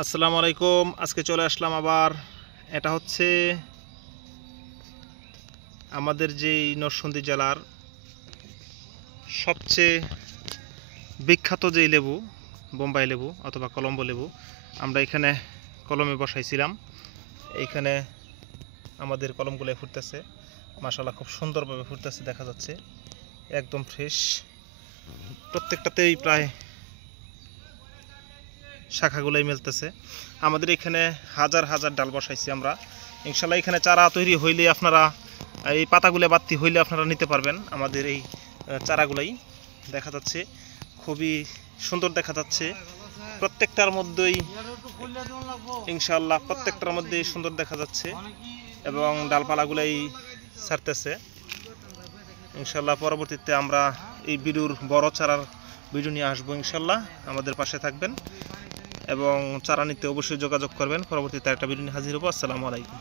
আসসালামু আলাইকুম। আজকে চলে আসলাম আবার। এটা হচ্ছে আমাদের যেই নরসিংদী জেলার সবচেয়ে বিখ্যাত যেই লেবু, বোম্বাই লেবু অথবা কলম্বো লেবু। আমরা এখানে কলমে বসাইছিলাম। এইখানে আমাদের কলমগুলো ফুটতেছে, মাশাআল্লাহ খুব সুন্দরভাবে ফুটতেছে, দেখা যাচ্ছে একদম ফ্রেশ। প্রত্যেকটাতেই প্রায় শাখাগুলোই মেলতেছে। আমাদের এখানে হাজার হাজার ডাল বসাইছি আমরা। ইনশাল্লাহ এখানে চারা তৈরি হইলে আপনারা এই পাতাগুলো বাড়তি হইলে আপনারা নিতে পারবেন। আমাদের এই চারাগুলাই দেখা যাচ্ছে খুবই সুন্দর দেখা যাচ্ছে। প্রত্যেকটার মধ্যেই ইনশাল্লাহ প্রত্যেকটার মধ্যেই সুন্দর দেখা যাচ্ছে এবং ডালপালাগুলাই ছাড়তেছে। ইনশাল্লাহ পরবর্তীতে আমরা এই বিরুর বড় চারার ভিডিও নিয়ে আসবো। ইনশাল্লাহ আমাদের পাশে থাকবেন এবং চারা নিতে অবশ্যই যোগাযোগ করবেন। পরবর্তীতে একটা ভিডিও নিয়ে হাজির হবো। আসসালামু আলাইকুম।